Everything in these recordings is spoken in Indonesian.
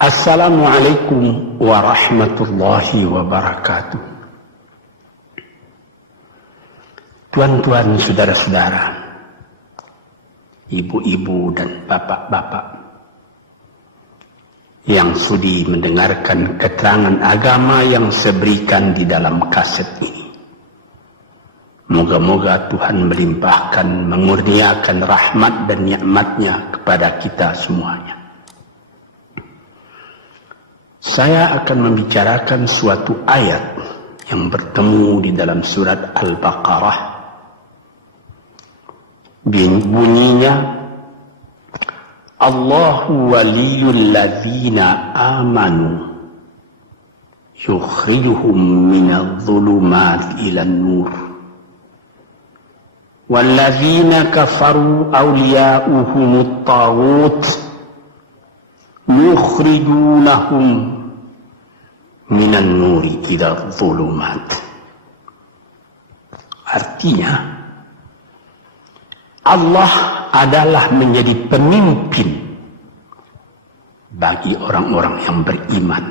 Assalamualaikum warahmatullahi wabarakatuh. Tuan-tuan, saudara-saudara, ibu-ibu dan bapak-bapak yang sudi mendengarkan keterangan agama yang saya berikan di dalam kaset ini. Moga-moga Tuhan melimpahkan, mengurniakan rahmat dan nikmat-Nya kepada kita semuanya. Saya akan membicarakan suatu ayat yang bertemu di dalam surat Al-Baqarah. Bunyinya, Allahu waliyul ladzina amanu yukhrijuhum minadh dhulumati ilan nur wal ladzina kafaru awliya'uhumut taghut yukhrijunahum minan nuri ila dhulumat. Artinya, Allah adalah menjadi pemimpin bagi orang-orang yang beriman,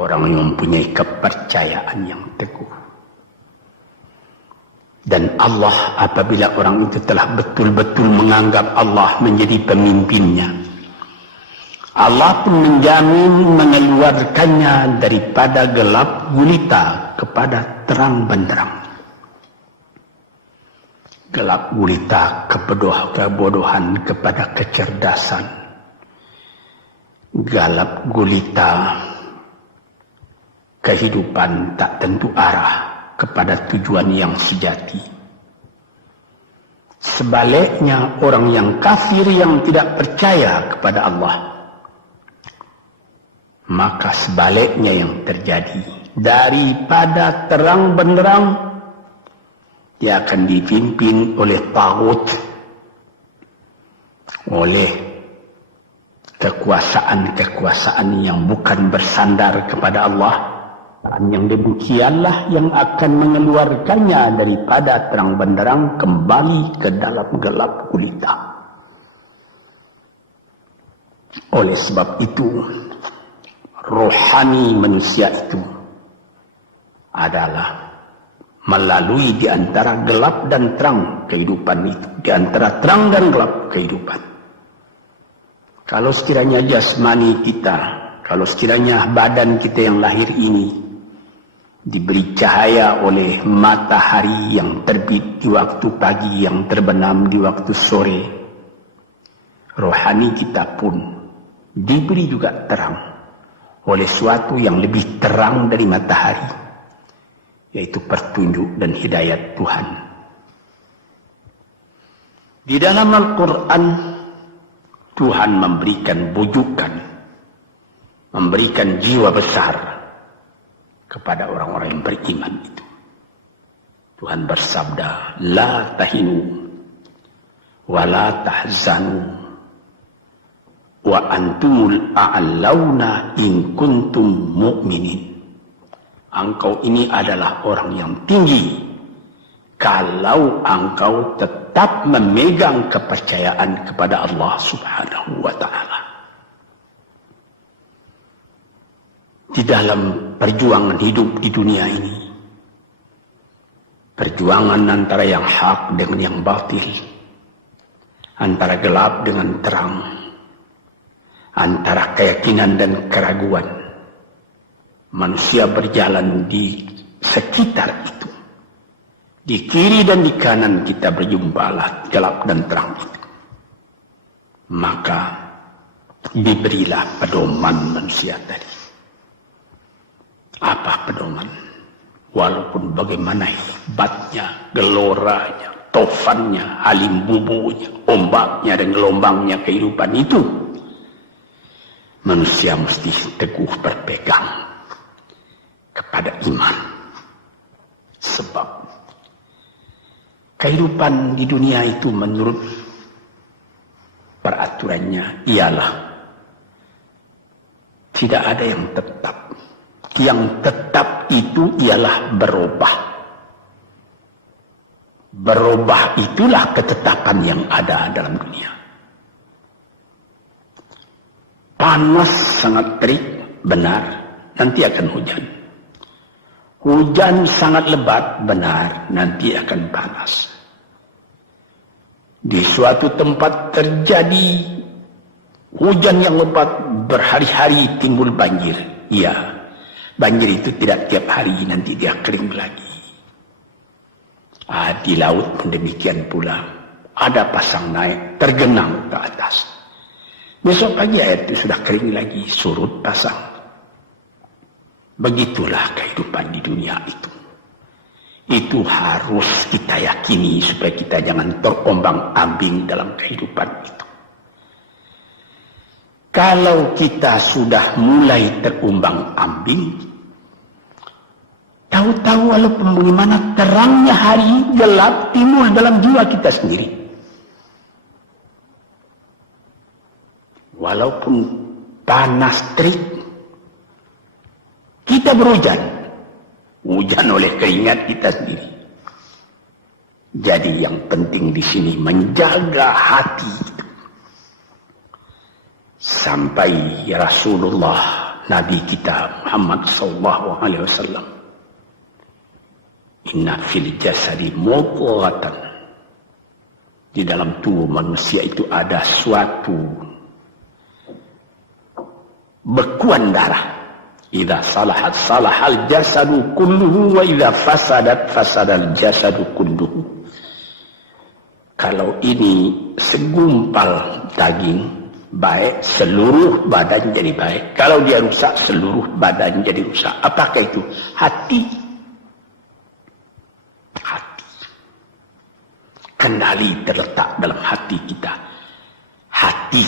orang yang mempunyai kepercayaan yang teguh. Dan Allah, apabila orang itu telah betul-betul menganggap Allah menjadi pemimpinnya, Allah pun menjamin mengeluarkannya daripada gelap gulita kepada terang benderang. Gelap gulita kebodohan kepada kecerdasan. Gelap gulita kehidupan tak tentu arah kepada tujuan yang sejati. Sebaliknya, orang yang kafir yang tidak percaya kepada Allah, maka sebaliknya yang terjadi, daripada terang benderang dia akan dipimpin oleh taghut, oleh kekuasaan-kekuasaan yang bukan bersandar kepada Allah. Dan yang demikianlah yang akan mengeluarkannya daripada terang benderang kembali ke dalam gelap gulita. Oleh sebab itu, rohani manusia itu adalah melalui di antara gelap dan terang kehidupan itu, di antara terang dan gelap kehidupan. Kalau sekiranya jasmani kita, kalau sekiranya badan kita yang lahir ini diberi cahaya oleh matahari yang terbit di waktu pagi, yang terbenam di waktu sore, rohani kita pun diberi juga terang oleh suatu yang lebih terang dari matahari, yaitu petunjuk dan hidayat Tuhan. Di dalam Al-Quran, Tuhan memberikan bujukan, memberikan jiwa besar kepada orang-orang yang beriman itu. Tuhan bersabda, La tahinu wa la tahzanu wa antumul a'launa in kuntum mu'minin. Engkau ini adalah orang yang tinggi kalau engkau tetap memegang kepercayaan kepada Allah Subhanahu wa ta'ala. Di dalam perjuangan hidup di dunia ini, perjuangan antara yang hak dengan yang batil, antara gelap dengan terang, antara keyakinan dan keraguan, manusia berjalan di sekitar itu. Di kiri dan di kanan kita berjumpalah gelap dan terang itu. Maka diberilah pedoman manusia tadi. Apa pedoman? Walaupun bagaimana hebatnya, geloranya, tofannya, halimbubunya, ombaknya dan gelombangnya kehidupan itu, manusia mesti teguh berpegang kepada iman. Sebab kehidupan di dunia itu menurut peraturannya ialah tidak ada yang tetap. Yang tetap itu ialah berubah. Berubah itulah ketetapan yang ada dalam dunia. Panas sangat terik, benar, nanti akan hujan. Hujan sangat lebat, benar, nanti akan panas. Di suatu tempat terjadi hujan yang lebat, berhari-hari timbul banjir. Iya, banjir itu tidak tiap hari, nanti dia kering lagi. Di laut pun demikian pula. Ada pasang naik, tergenang ke atas. Besok pagi air itu sudah kering lagi, surut pasang. Begitulah kehidupan di dunia itu. Itu harus kita yakini supaya kita jangan terombang-ambing dalam kehidupan itu. Kalau kita sudah mulai terombang-ambing, tahu-tahu walaupun bagaimana terangnya hari gelap timbul dalam jiwa kita sendiri. Walaupun panas terik, kita berhujan. Hujan oleh keringat kita sendiri. Jadi yang penting di sini menjaga hati. Sampai Rasulullah Nabi kita Muhammad SAW, inna fil jasadi mudghatan, di dalam tubuh manusia itu ada suatu bekuan darah. Idza salahat salahal jasadu kulluhu wa idza fasadat fasadal jasadu kulluhu. Kalau ini segumpal daging baik, seluruh badan jadi baik. Kalau dia rusak, seluruh badan jadi rusak. Apakah itu? Hati. Hati. Kendali terletak dalam hati kita. Hati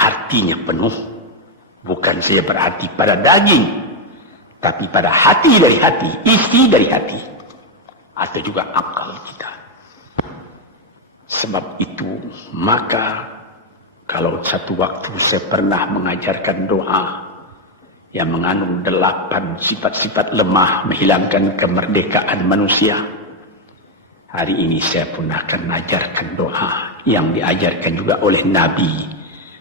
artinya penuh. Bukan saja berarti pada daging, tapi pada hati dari hati, isi dari hati, atau juga akal kita. Sebab itu, maka kalau satu waktu saya pernah mengajarkan doa yang mengandung 8 sifat-sifat lemah menghilangkan kemerdekaan manusia, hari ini saya pun akan mengajarkan doa yang diajarkan juga oleh Nabi.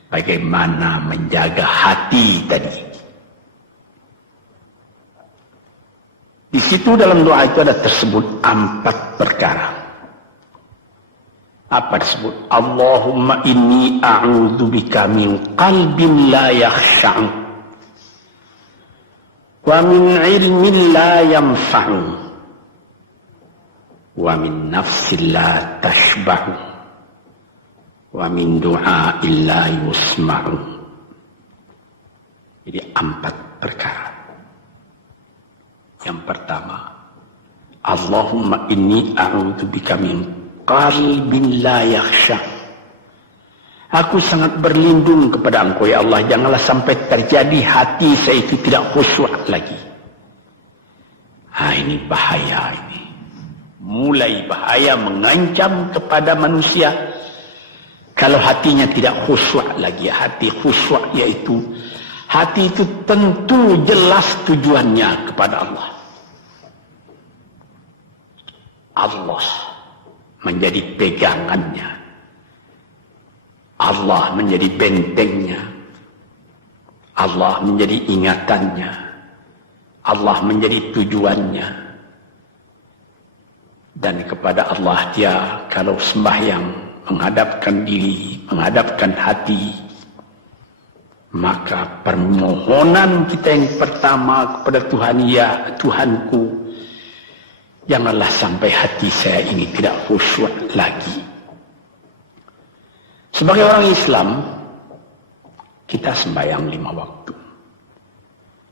Bagaimana menjaga hati tadi. Di situ dalam doa itu ada tersebut 4 perkara. Apa disebut? Allahumma inni a'udzubika min qalbin la yakhsha'u wa min ilmin la yanfa'u wa min nafsin la tashba'u wa min du'a illa yusma'u. Jadi 4 perkara. Yang pertama, Allahumma inni a'udzubika min qalbin la yakhsha. Aku sangat berlindung kepada Engkau ya Allah, janganlah sampai terjadi hati saya itu tidak khusyuk lagi. Ini bahaya ini. Mulai bahaya mengancam kepada manusia. Kalau hatinya tidak khusyuk lagi, hati khusyuk yaitu hati itu tentu jelas tujuannya kepada Allah. Allah menjadi pegangannya. Allah menjadi bentengnya. Allah menjadi ingatannya. Allah menjadi tujuannya. Dan kepada Allah dia kalau sembahyang menghadapkan diri, menghadapkan hati, maka permohonan kita yang pertama kepada Tuhan, ya Tuhanku, janganlah sampai hati saya ini tidak khusyuk lagi. Sebagai orang Islam, kita sembahyang 5 waktu.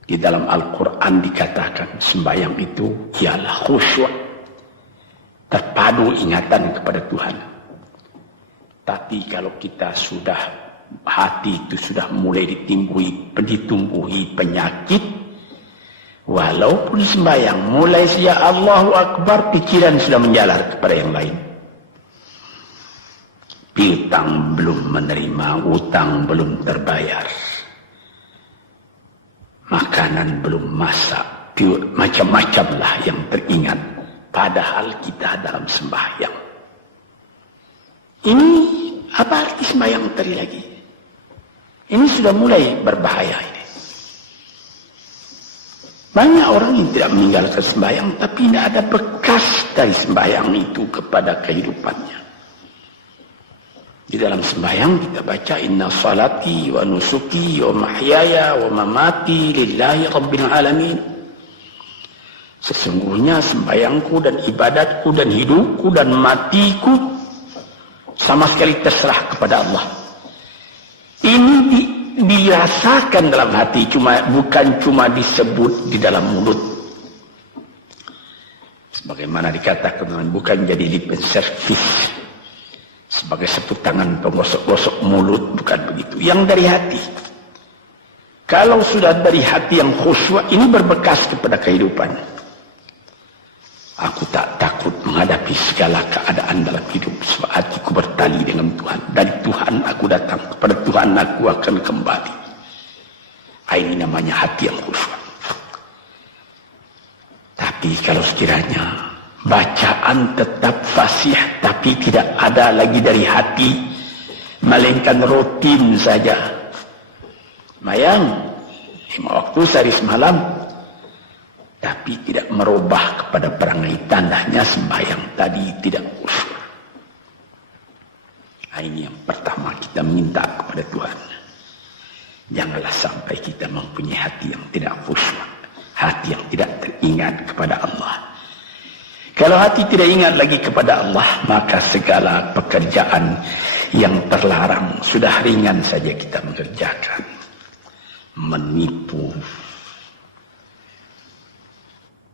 Di dalam Al-Quran dikatakan sembahyang itu ialah khusyuk, terpadu ingatan kepada Tuhan. Tapi kalau kita sudah, hati itu sudah mulai ditumbuhi penyakit, walaupun sembahyang, mulai saja Allahu Akbar, pikiran sudah menjalar kepada yang lain. Piutang belum menerima, utang belum terbayar, makanan belum masak, macam-macam lah yang teringat. Padahal kita dalam sembahyang. Ini apa arti sembahyang tadi lagi? Ini sudah mulai berbahaya ini. Banyak orang yang tidak meninggalkan sembahyang, tapi tidak ada bekas dari sembahyang itu kepada kehidupannya. Di dalam sembahyang kita baca inna salati wa nusuki wa mahyaya wa mamati lillahi rabbil alamin. Sesungguhnya sembahyangku dan ibadatku dan hidupku dan matiku sama sekali terserah kepada Allah. Ini dirasakan dalam hati, bukan cuma disebut di dalam mulut. Sebagaimana dikatakan, bukan jadi lip service sebagai satu tangan penggosok-gosok mulut, bukan begitu. Yang dari hati. Kalau sudah dari hati yang khusyuk, ini berbekas kepada kehidupan. Aku tak takut menghadapi segala keadaan dalam hidup, sebab hatiku bertali dengan Tuhan. Dari Tuhan aku datang, kepada Tuhan aku akan kembali. Ini namanya hati yang khusyuk. Tapi kalau sekiranya bacaan tetap fasih, tapi tidak ada lagi dari hati, melainkan rutin saja. Mayang 5 waktu sehari semalam, tapi tidak merubah kepada perangai, tandanya sembahyang tadi tidak khusyuk. Ini yang pertama kita minta kepada Tuhan. Janganlah sampai kita mempunyai hati yang tidak khusyuk, hati yang tidak teringat kepada Allah. Kalau hati tidak ingat lagi kepada Allah, maka segala pekerjaan yang terlarang sudah ringan saja kita mengerjakan. Menipu,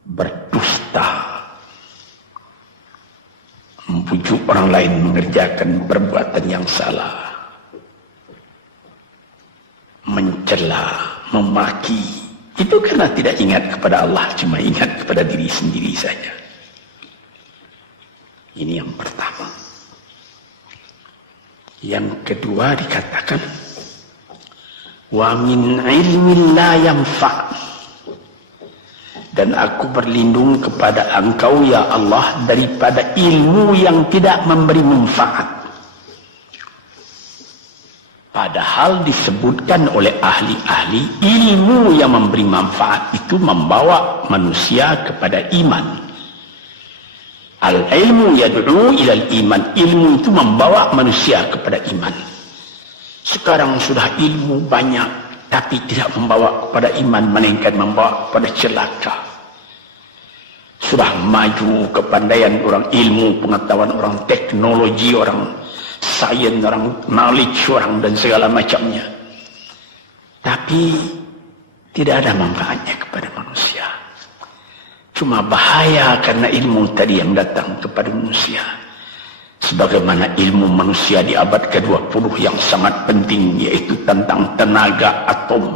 berdusta, membujuk orang lain mengerjakan perbuatan yang salah, mencela, memaki, itu karena tidak ingat kepada Allah, cuma ingat kepada diri sendiri saja. Ini yang pertama. Yang kedua dikatakan, wa min ilmin la yanfa', dan aku berlindung kepada Engkau ya Allah daripada ilmu yang tidak memberi manfaat. Padahal disebutkan oleh ahli-ahli, ilmu yang memberi manfaat itu membawa manusia kepada iman. Al-ilmu yad'u ilal iman, ilmu itu membawa manusia kepada iman. Sekarang sudah ilmu banyak, tapi tidak membawa kepada iman, melainkan membawa kepada celaka. Sudah maju kepandaian orang, ilmu, pengetahuan orang, teknologi orang, sains orang, knowledge orang, dan segala macamnya. Tapi tidak ada manfaatnya kepada manusia. Cuma bahaya karena ilmu tadi yang datang kepada manusia. Sebagaimana ilmu manusia di abad ke-20 yang sangat penting, yaitu tentang tenaga atom.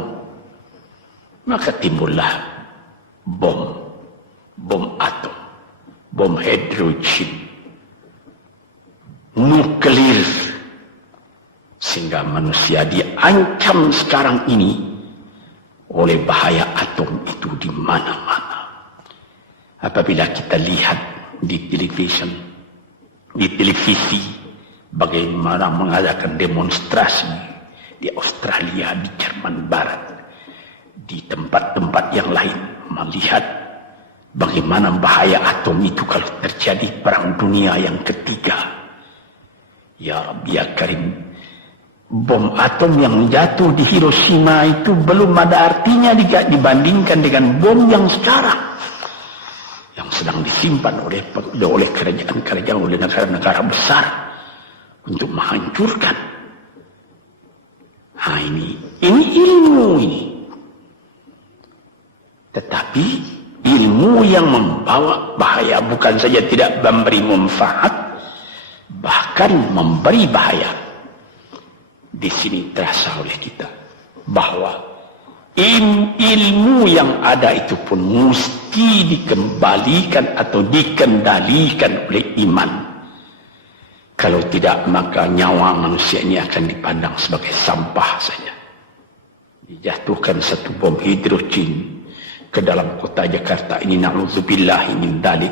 Maka timbullah bom atom, bom hidrogen, nuklir, sehingga manusia diancam sekarang ini oleh bahaya atom itu di mana-mana. Apabila kita lihat di televisi bagaimana mengadakan demonstrasi di Australia, di Jerman Barat, di tempat-tempat yang lain, melihat bagaimana bahaya atom itu kalau terjadi perang dunia yang ketiga. Ya Rabbi ya Karim, bom atom yang jatuh di Hiroshima itu belum ada artinya dibandingkan dengan bom yang sekarang, yang sedang disimpan oleh kerajaan-kerajaan, oleh negara-negara besar untuk menghancurkan. Ini ilmu ini. Tetapi ilmu yang membawa bahaya, bukan saja tidak memberi manfaat, bahkan memberi bahaya. Di sini terasa oleh kita bahwa ilmu yang ada itu pun mesti dikembalikan atau dikendalikan oleh iman. Kalau tidak, maka nyawa manusia ini akan dipandang sebagai sampah saja. Dijatuhkan satu bom hidrogen ke dalam kota Jakarta ini, na'udzubillah min dzalik,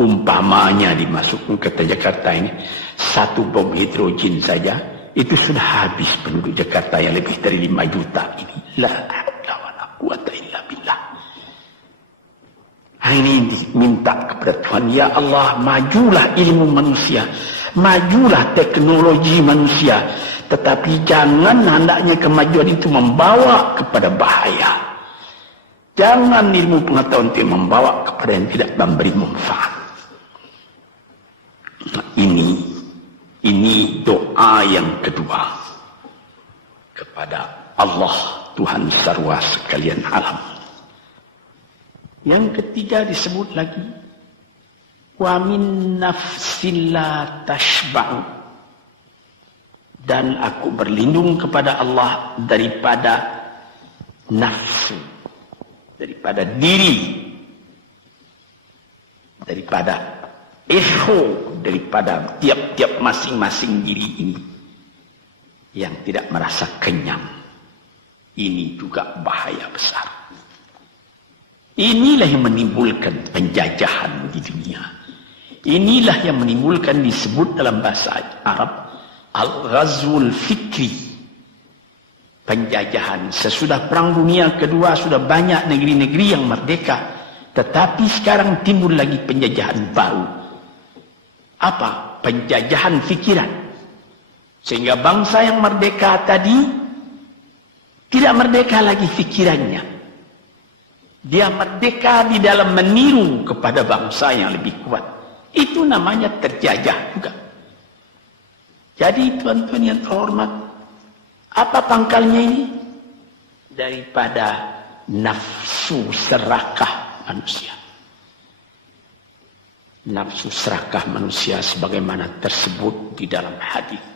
umpamanya dimasukkan ke kota Jakarta ini, satu bom hidrogen saja itu sudah habis penduduk Jakarta yang lebih dari 5 juta ini. La haula wala quwata illa billah. Ini minta kepada Tuhan, ya Allah, majulah ilmu manusia, majulah teknologi manusia, tetapi jangan hendaknya kemajuan itu membawa kepada bahaya. Jangan ilmu pengetahuan itu membawa kepada yang tidak memberi manfaat. Nah, ini doa yang kedua kepada Allah Tuhan sarwa sekalian alam. Yang ketiga disebut lagi, wa min nafsin la tashba'u, dan aku berlindung kepada Allah daripada nafsu, daripada diri, daripada ego, daripada tiap-tiap masing-masing diri ini yang tidak merasa kenyang. Ini juga bahaya besar. Inilah yang menimbulkan penjajahan di dunia. Inilah yang menimbulkan, disebut dalam bahasa Arab, al-ghazwul fikri, penjajahan. Sesudah Perang Dunia Kedua sudah banyak negeri-negeri yang merdeka, tetapi sekarang timbul lagi penjajahan baru. Apa? Penjajahan fikiran. Sehingga bangsa yang merdeka tadi tidak merdeka lagi fikirannya. Dia merdeka di dalam meniru kepada bangsa yang lebih kuat. Itu namanya terjajah juga. Jadi tuan-tuan yang terhormat, apa pangkalnya ini? Daripada nafsu serakah manusia. Nafsu serakah manusia sebagaimana tersebut di dalam hadis.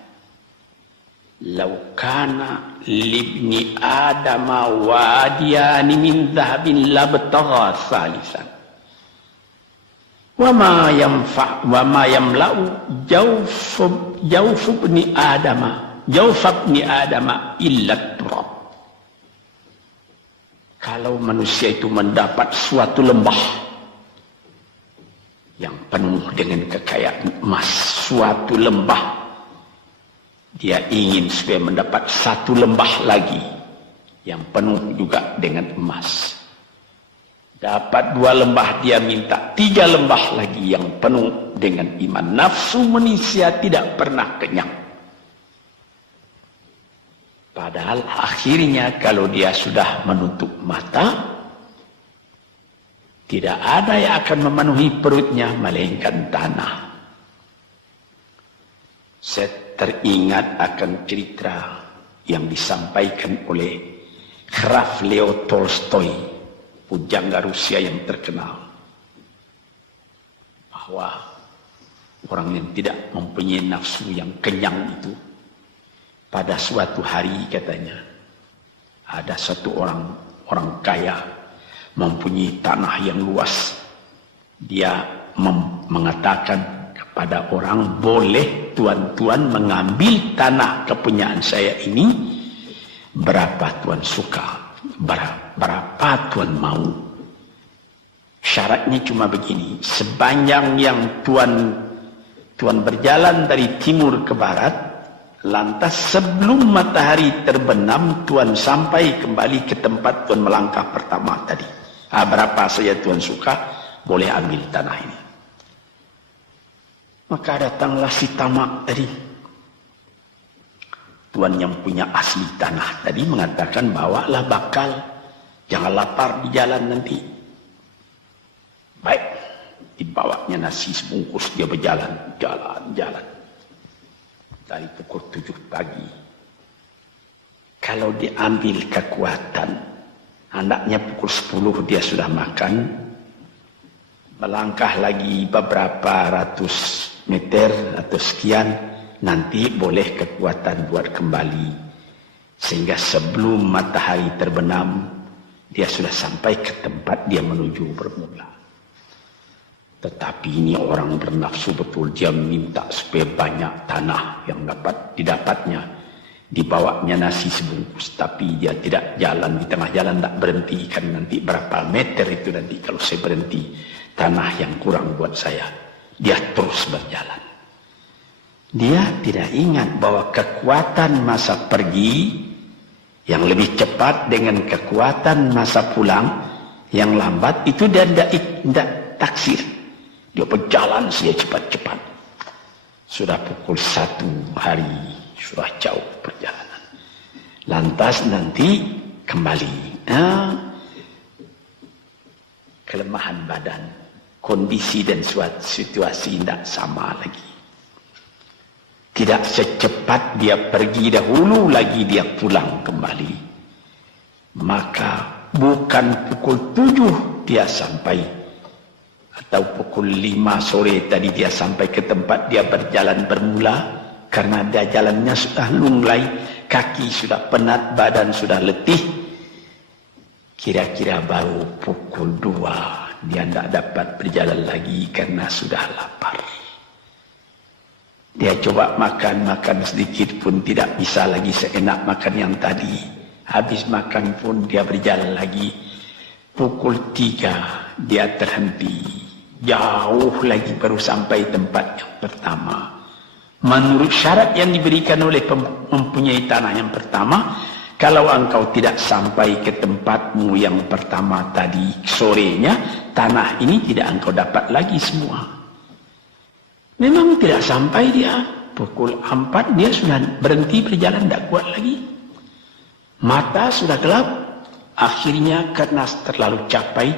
Lau kana libni adama wadiyani min dhahabin labtagha salisan wa ma yamla'u jawf ibni adama illa turab. Kalau manusia itu mendapat suatu lembah yang penuh dengan kekayaan emas, suatu lembah, dia ingin supaya mendapat satu lembah lagi yang penuh juga dengan emas. Dapat 2 lembah, dia minta 3 lembah lagi yang penuh dengan iman. Nafsu manusia tidak pernah kenyang. Padahal akhirnya kalau dia sudah menutup mata, tidak ada yang akan memenuhi perutnya melainkan tanah. Saya teringat akan cerita yang disampaikan oleh Graf Leo Tolstoy, pujangga Rusia yang terkenal, bahwa orang yang tidak mempunyai nafsu yang kenyang itu, pada suatu hari katanya, ada satu orang kaya mempunyai tanah yang luas. Dia mengatakan pada orang, boleh tuan-tuan mengambil tanah kepunyaan saya ini, berapa tuan suka, berapa tuan mau. Syaratnya cuma begini, sepanjang yang tuan berjalan dari timur ke barat, lantas sebelum matahari terbenam, tuan sampai kembali ke tempat tuan melangkah pertama tadi. Berapa saja tuan suka, boleh ambil tanah ini. Maka datanglah si tamak tadi. Tuan yang punya asli tanah tadi mengatakan, bawalah bakal, jangan lapar di jalan nanti. Baik, dibawanya nasi sebungkus, dia berjalan, jalan. Dari pukul 7 pagi. Kalau diambil kekuatan, hendaknya pukul 10 dia sudah makan. Melangkah lagi beberapa ratus meter atau sekian, nanti boleh kekuatan buat kembali. Sehingga sebelum matahari terbenam, dia sudah sampai ke tempat dia menuju bermula. Tetapi ini orang bernafsu betul, dia minta supaya banyak tanah yang dapat didapatnya. Dibawanya nasi sebungkus, tapi dia tidak jalan, di tengah jalan tak berhenti, kan nanti berapa meter itu nanti kalau saya berhenti, tanah yang kurang buat saya. Dia terus berjalan. Dia tidak ingat bahwa kekuatan masa pergi yang lebih cepat dengan kekuatan masa pulang yang lambat itu dia tidak taksir. Dia berjalan saja cepat-cepat. Sudah pukul 1 hari, sudah jauh perjalanan. Lantas nanti kembali. Kelemahan badan, kondisi dan situasi tidak sama lagi. Tidak secepat dia pergi dahulu lagi dia pulang kembali. Maka bukan pukul 7 dia sampai, atau pukul 5 sore tadi dia sampai ke tempat dia berjalan bermula, karena dia jalannya sudah lunglai, kaki sudah penat, badan sudah letih. Kira-kira baru pukul 2 dia tidak dapat berjalan lagi karena sudah lapar. Dia coba makan sedikit pun tidak bisa lagi seenak makan yang tadi. Habis makan pun dia berjalan lagi. Pukul 3 dia terhenti. Jauh lagi baru sampai tempat yang pertama. Menurut syarat yang diberikan oleh mempunyai tanah yang pertama, kalau engkau tidak sampai ke tempatmu yang pertama tadi sorenya, tanah ini tidak engkau dapat lagi semua. Memang tidak sampai dia. Pukul 4 dia sudah berhenti berjalan, tidak kuat lagi. Mata sudah gelap. Akhirnya karena terlalu capai,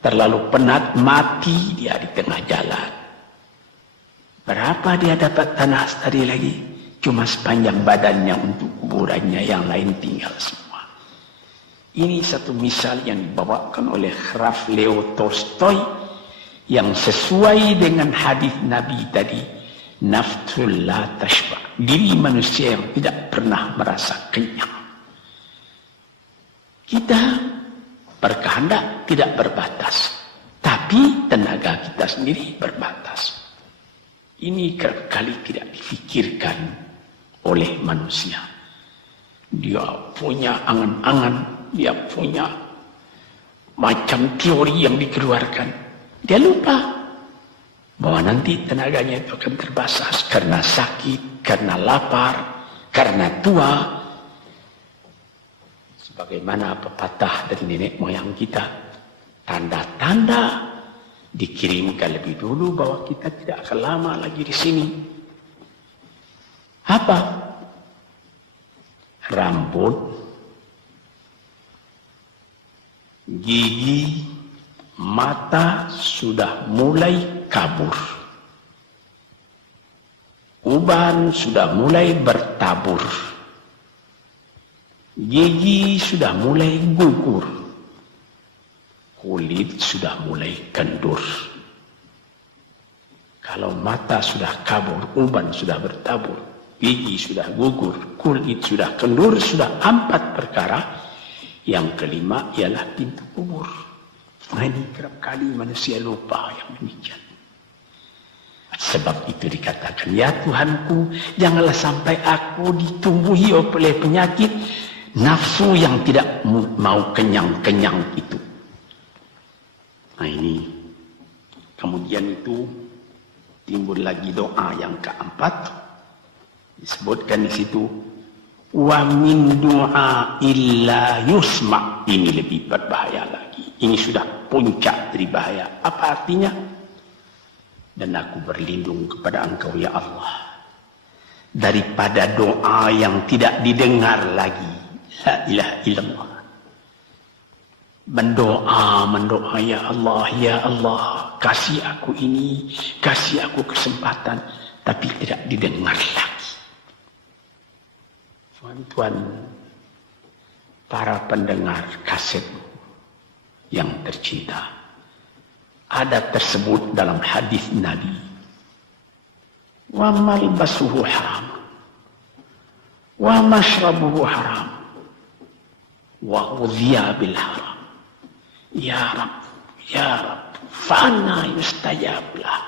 terlalu penat, mati dia di tengah jalan. Berapa dia dapat tanah tadi lagi? Cuma sepanjang badannya untuk kuburannya, yang lain tinggal semua. Ini satu misal yang dibawakan oleh Graf Leo Tolstoy, yang sesuai dengan hadis Nabi tadi, nafsul la tashba, diri manusia yang tidak pernah merasa kenyang. Kita berkehendak tidak berbatas, tapi tenaga kita sendiri berbatas. Ini kali tidak difikirkan oleh manusia. Dia punya angan-angan, dia punya macam teori yang dikeluarkan. Dia lupa bahwa nanti tenaganya itu akan terbatas karena sakit, karena lapar, karena tua. Sebagaimana pepatah dari nenek moyang kita, tanda-tanda dikirimkan lebih dulu bahwa kita tidak akan lama lagi di sini. Apa? Rambut, gigi, mata sudah mulai kabur. Uban sudah mulai bertabur. Gigi sudah mulai gugur. Kulit sudah mulai kendur. Kalau mata sudah kabur, uban sudah bertabur, gigi sudah gugur, kulit sudah kendur, sudah 4 perkara. Yang kelima ialah pintu kubur. Nah, ini kerap kali manusia lupa yang demikian. Sebab itu dikatakan, ya Tuhanku, janganlah sampai aku ditumbuhi oleh penyakit nafsu yang tidak mau kenyang-kenyang itu. Nah ini, kemudian itu timbul lagi doa yang keempat. Disebutkan di situ, wa min du'a illa yusma. Ini lebih berbahaya lagi. Ini sudah puncak dari bahaya. Apa artinya? Dan aku berlindung kepada Engkau ya Allah daripada doa yang tidak didengar lagi. La ilaha illallah. Mendoa ya Allah, kasih aku ini, kasih aku kesempatan, tapi tidak didengar lagi. Tuan-tuan, para pendengar kaset yang tercinta, ada tersebut dalam hadis Nabi, wa malbasuhu haram, wa mashrabuhu haram, wa udhiya bil haram. Ya Rab, ya Rab, fa'anna yustajab lah.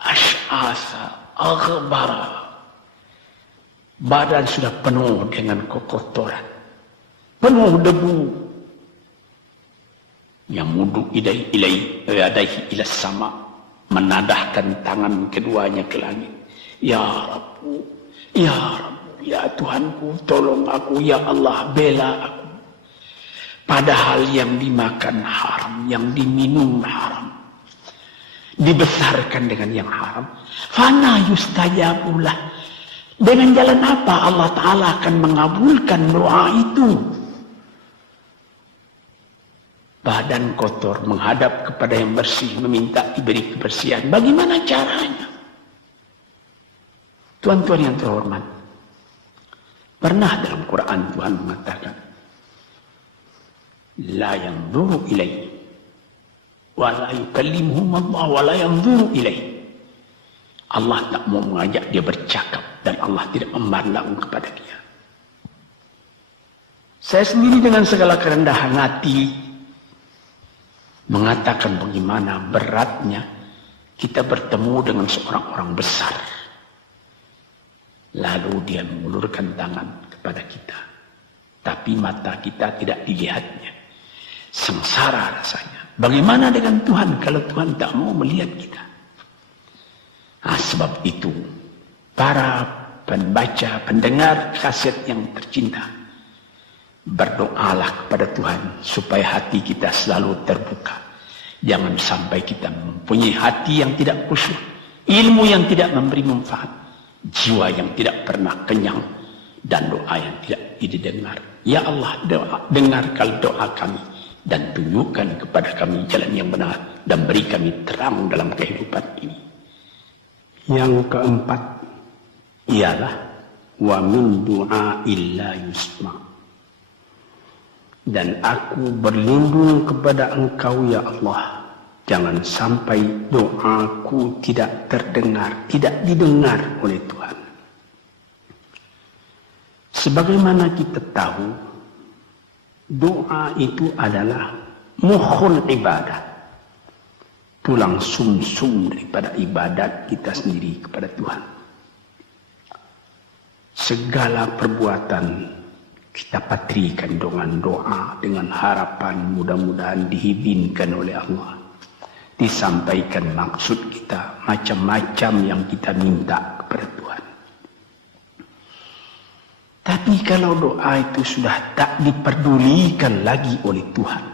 Ash'asa, aghbara. Badan sudah penuh dengan kekotoran, penuh debu. Yamudu ilaihi ila sama, menadahkan tangan keduanya ke langit. Ya Rabbu, ya Rabbu, ya Tuhanku, tolong aku, ya Allah, bela aku. Padahal yang dimakan haram, yang diminum haram, dibesarkan dengan yang haram. Fana yustajabulah. Dengan jalan apa Allah Ta'ala akan mengabulkan doa itu? Badan kotor menghadap kepada yang bersih, meminta diberi kebersihan. Bagaimana caranya? Tuan-tuan yang terhormat, pernah dalam Quran Tuhan mengatakan, la yanzuru ilaihi wa la yukallimuhum Allah wa la yanzuru ilaihi. Allah tak mau mengajak dia bercakap dan Allah tidak memandang kepada dia. Saya sendiri dengan segala kerendahan hati mengatakan bagaimana beratnya kita bertemu dengan seorang orang besar, lalu dia mengulurkan tangan kepada kita, tapi mata kita tidak dilihatnya. Sengsara rasanya. Bagaimana dengan Tuhan kalau Tuhan tak mau melihat kita? Nah, sebab itu para pembaca, pendengar kaset yang tercinta, berdoalah kepada Tuhan supaya hati kita selalu terbuka. Jangan sampai kita mempunyai hati yang tidak khusyuk, ilmu yang tidak memberi manfaat, jiwa yang tidak pernah kenyang, dan doa yang tidak didengar. Ya Allah, dengarkan doa kami dan tunjukkan kepada kami jalan yang benar dan beri kami terang dalam kehidupan ini. Yang keempat ialah wa min du'a illa yusma. Dan aku berlindung kepada Engkau ya Allah, jangan sampai doaku tidak terdengar, tidak didengar oleh Tuhan. Sebagaimana kita tahu, doa itu adalah mukhul ibadah, tulang sumsum daripada ibadat kita sendiri kepada Tuhan. Segala perbuatan kita patrikan dengan doa, dengan harapan mudah-mudahan diizinkan oleh Allah, disampaikan maksud kita, macam-macam yang kita minta kepada Tuhan. Tapi kalau doa itu sudah tak diperdulikan lagi oleh Tuhan,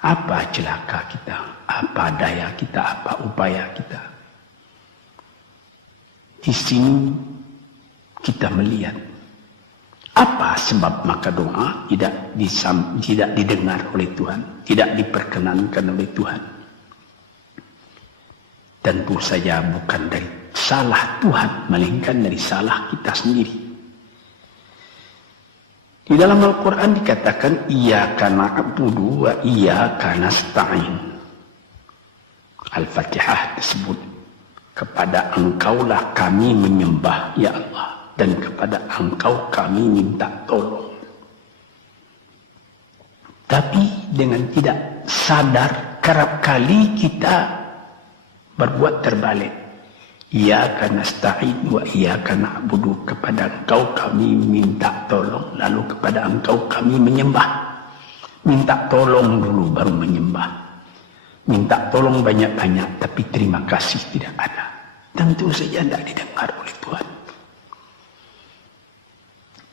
apa celaka kita, apa daya kita, apa upaya kita? Di sini kita melihat apa sebab maka doa tidak didengar oleh Tuhan, tidak diperkenankan oleh Tuhan. Tentu saja bukan dari salah Tuhan, melainkan dari salah kita sendiri. Di dalam Al-Quran dikatakan, Iyyaka na'budu wa iyyaka nasta'in. Al-Fatihah tersebut, kepada Engkaulah kami menyembah, ya Allah, dan kepada Engkau kami minta tolong. Tapi dengan tidak sadar, kerap kali kita berbuat terbalik. Iyyaka nasta'in wa iyyaka na'budu, kepada Engkau kami minta tolong, lalu kepada Engkau kami menyembah. Minta tolong dulu baru menyembah. Minta tolong banyak-banyak tapi terima kasih tidak ada. Tentu saja tidak didengar oleh Tuhan.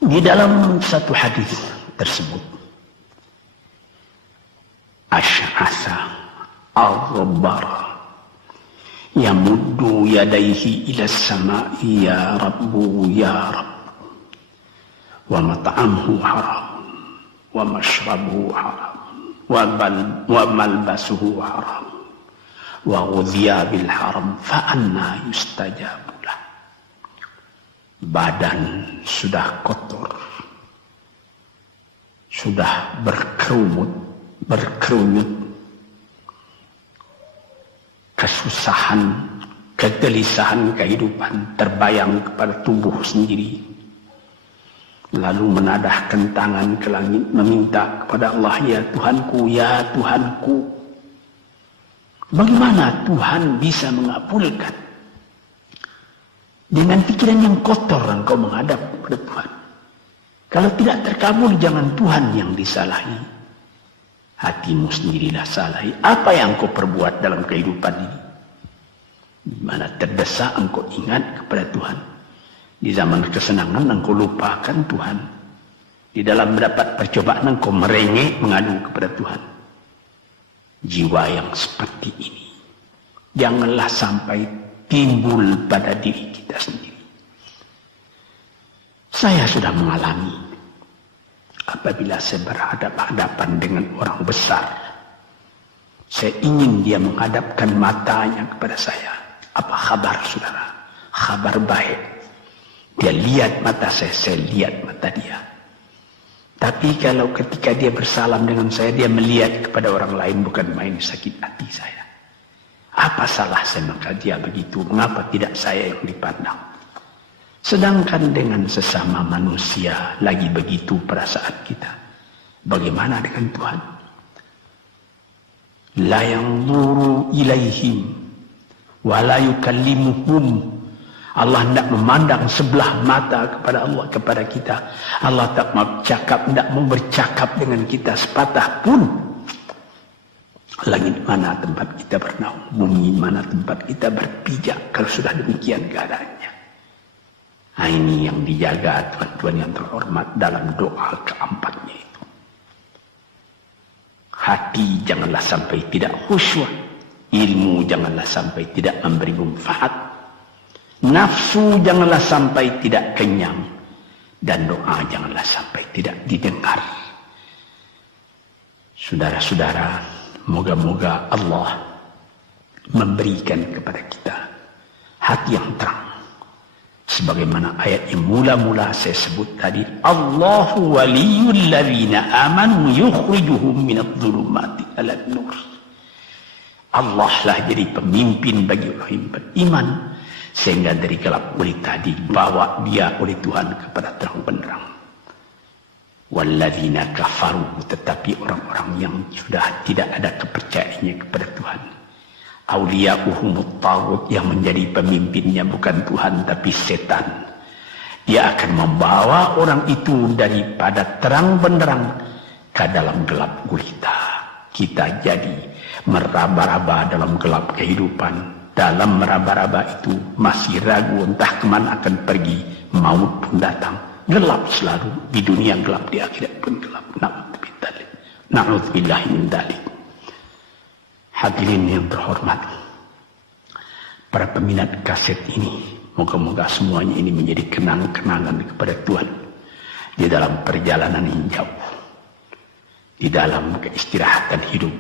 Di dalam satu hadis tersebut, Asy'atha al-Ghabbara yamuddu yadayhi ila as-sama'i ya Rabbu ya Rabbu, wa mat'amuhu haram wa mashrabuhu haram wa malbasuhu haram wa ghudhiya bil haram fa anna yustajabu lah. Badan sudah kotor, sudah berkerunyut, kesusahan, kegelisahan kehidupan terbayang kepada tubuh sendiri. Lalu menadahkan tangan ke langit meminta kepada Allah, ya Tuhanku, ya Tuhanku. Bagaimana Tuhan bisa mengabulkan? Dengan pikiran yang kotor engkau menghadap kepada Tuhan. Kalau tidak terkabul, jangan Tuhan yang disalahi. Hatimu sendirilah salahi. Apa yang kau perbuat dalam kehidupan ini? Di mana terdesak engkau ingat kepada Tuhan. Di zaman kesenangan engkau lupakan Tuhan. Di dalam mendapat percobaan engkau merengek mengadu kepada Tuhan. Jiwa yang seperti ini janganlah sampai timbul pada diri kita sendiri. Saya sudah mengalami apabila saya berhadapan-hadapan dengan orang besar, saya ingin dia menghadapkan matanya kepada saya. Apa kabar saudara? Kabar baik. Dia lihat mata saya lihat mata dia. Tapi kalau ketika dia bersalam dengan saya, dia melihat kepada orang lain, bukan main sakit hati saya. Apa salah saya maka dia begitu? Mengapa tidak saya yang dipandang? Sedangkan dengan sesama manusia lagi begitu perasaan kita. Bagaimana dengan Tuhan? La yanzuru ilaihim wa la yukallimuhum. Allah tidak memandang sebelah mata kepada Allah, kepada kita. Allah tak mau bercakap dengan kita sepatah pun. Langit mana tempat kita bernaung, bumi mana tempat kita berpijak kalau sudah demikian keadaannya. Nah, ini yang dijaga tuan-tuan yang terhormat dalam doa keempatnya itu. Hati janganlah sampai tidak khusyuk. Ilmu janganlah sampai tidak memberi manfaat. Nafsu janganlah sampai tidak kenyang. Dan doa janganlah sampai tidak didengar. Saudara-saudara, moga-moga Allah memberikan kepada kita hati yang terang. Sebagaimana ayat yang mula-mula saya sebut tadi, Allahu waliyul ladzina amanu yukhrijuhum minadh-dhulumati ilan nur. Allah lah jadi pemimpin bagi orang yang beriman sehingga dari gelap gulita dibawa dia oleh Tuhan kepada terang benderang. Walladzina kafaru, tetapi orang-orang yang sudah tidak ada kepercayaannya kepada Tuhan, awliya'uhumut taghut, yang menjadi pemimpinnya bukan Tuhan tapi setan. Dia akan membawa orang itu daripada terang benderang ke dalam gelap gulita. Kita jadi meraba-raba dalam gelap kehidupan. Dalam meraba-raba itu masih ragu entah kemana akan pergi. Maut pun datang. Gelap selalu. Di dunia gelap, di akhirat pun gelap. Na'udzubillah min dzalik. Hadirin yang terhormat, para peminat kaset ini, moga-moga semuanya ini menjadi kenang-kenangan kepada Tuhan di dalam perjalanan yang jauh, di dalam keistirahatan hidup,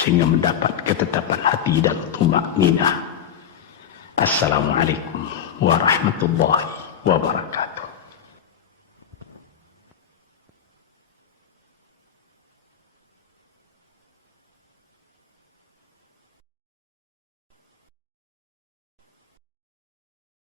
sehingga mendapat ketetapan hati dan tumakninah. Assalamualaikum warahmatullahi wabarakatuh.